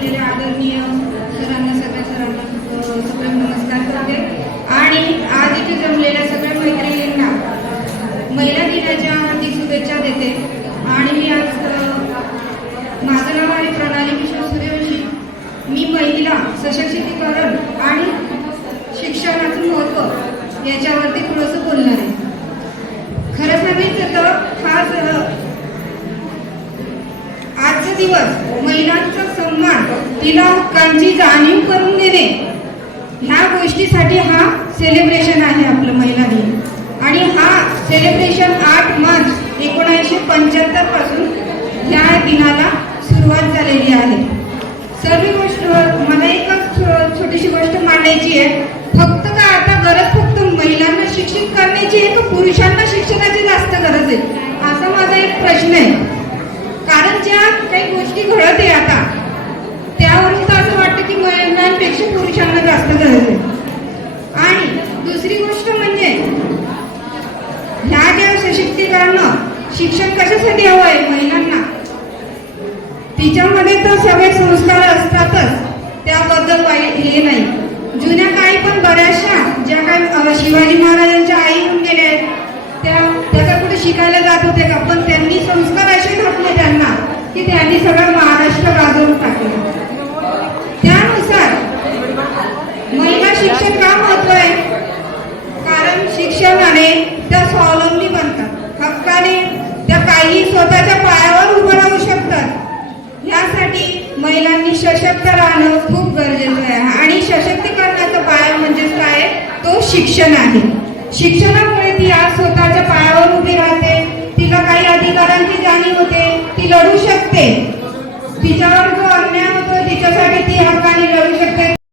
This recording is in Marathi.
बोललेले आदरणीय सरांना सगळ्या सरांना सगळे नमस्कार करते. आणि आज इथे जमलेल्या सगळ्या मैत्रिणींना महिला दिनाच्या हार्दिक शुभेच्छा देते. आणि मी आज माझं नाव आहे प्रणाली किशोर सूर्यवंशी. मी महिला सशक्तीकरण आणि शिक्षणाचं महत्त्व याच्यावरती थोडंसं बोलणार आहे. खरं सांगायचं तर हा आजचा दिवस महिला सन्मान तिला हक्कांची जाणीव करून देणे. ह्या गोष्टीसाठी हा सेलिब्रेशन आहे आपलं महिला दिन आणि हा सेलिब्रेशन आठ मार्च एकोणीसशे पंच्याहत्तरपासून ह्या दिनाला सुरुवात झालेली आहे. सर्व गोष्ट मला एकच छो- छोटीशी गोष्ट मांडायची आहे. फक्त का आता गरज फक्त महिलांना शिक्षित करण्याची आहे का पुरुषांना शिक्षणाची जास्त गरज आहे? असा माझा एक प्रश्न आहे. कारण ज्या काही गोष्टी घडत आहे आता त्यावरून तर असं वाटतं की महिलांपेक्षा पुरुषांना जास्त गरज आहे. आणि दुसरी गोष्ट म्हणजे ह्या ज्या सशक्तीकरण शिक्षण कशासाठी हवं आहे महिलांना? तिच्यामध्ये तर सगळे संस्कार असतातच त्याबद्दल वाईट हे नाही. जुन्या काही पण बऱ्याचशा ज्या काही शिवाजी महाराजांच्या आई होऊन गेल्या आहेत त्या त्याचा कुठे शिकायला जात होते का? पण त्यांनी संस्कार असे घातले त्यांना की त्यांनी सगळं महाराष्ट्र गाजवून टाकलं. त्यानुसार शिक्षण का महत्त्व आहे? कारण शिक्षणाने त्या स्वावलंबी बनतात. हक्काने त्या काही स्वतःच्या पायावर उभं राहू शकतात. यासाठी महिलांनी सशक्त राहणं खूप गरजेचं आहे. आणि सशक्तीकरणाचा पाया म्हणजेच काय? तो शिक्षण आहे. शिक्षणामुळे ती आज स्वतःच्या पायावर उभी राहते. तिला काही अधिकारांची जाणीव होते. ती लढू शकते. तिच्यावर जो अज्ञान होतो तिच्यासाठी ती हक्काने लढू शकते.